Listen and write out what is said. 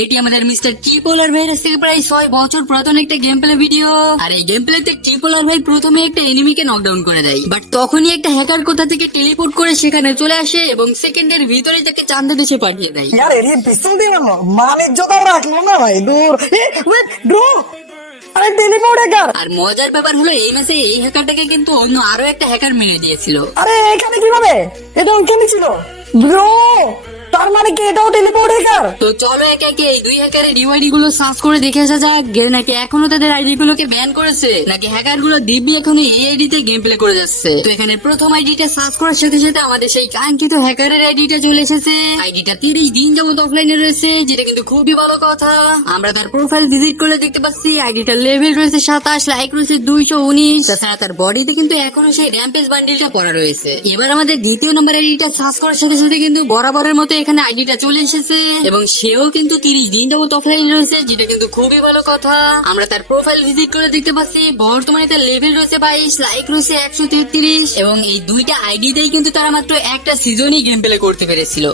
এটি আমাদের মিস্টার ট্রিপোলার ভাইয়ের কাছ থেকে প্রায় 6 বছর পুরাতন একটা গেম প্লে ভিডিও। আর এই গেম প্লেতে ট্রিপোলার ভাই প্রথমে একটা এনিমিকে নকডাউন করে দেয়, বাট তখনই একটা হ্যাকার কোথা থেকে টেলিপোর্ট করে সেখানে চলে আসে এবং সেকেন্ডের ভিতরে তাকে চাঁদা দেশে পাঠিয়ে দেয়। यार एरिया पिस्तौल দিয়ে মারলো মানে জোতা রাখলো না ভাই দূর ওয়েট ব্রো আরে টেলিপোর্ট হ্যাকার আর মজার ব্যাপার হলো এই ম্যাচে এই হ্যাকারটাকে কিন্তু অন্য আরো একটা হ্যাকার মেরে দিয়েছিল। আরে এখানে কিভাবে এটা ওইখানে ছিল ব্রো তার মানে কি এটাও টেলিপোর্ট হ্যাকার তো চলো একে একে এই দুই হ্যাকারের ডিওআইডি গুলো সার্চ করে দেখে আসা যাক, নাকি এখনো তাদের আইডি গুলোকে ব্যান করেছে, নাকি হ্যাকার গুলো দিব্যি এখনো এই আইডি তে গেম প্লে করে যাচ্ছে। তো এখানে প্রথম আইডিটা সার্চ করার সাথে সাথে আমাদের সেই কাঙ্ক্ষিত হ্যাকারের আইডিটা চলে এসেছে। আইডিটা 30 দিন যাবত অফলাইনে রয়েছে, যেটা কিন্তু খুবই ভালো কথা। আমরা তার প্রোফাইল ভিজিট করলে দেখতে পাচ্ছি আইডিটার লেভেল রয়েছে 27, লাইক রয়েছে 219। তাছাড়া তার বডিতে কিন্তু এখনো সেই র্যাম্পেজ বান্ডিলটা পড়া রয়েছে। এবার আমাদের দ্বিতীয় নম্বর আইডিটা সার্চ করার সাথে সাথে কিন্তু বরাবরের মতো এখানে আইডিটা চলে এসেছে এবং সেও কিন্তু 30 দিন যাবত অফলাইন রয়েছে, যেটা কিন্তু খুবই ভালো কথা। আমরা তার প্রোফাইল ভিজিট করে দেখতে পাচ্ছি বর্তমানে তার লেভেল রয়েছে 22, লাইক রয়েছে 133 এবং এই দুইটা আইডিতেই কিন্তু তারা মাত্র একটা সিজনই গেম প্লে করতে পেরেছিল।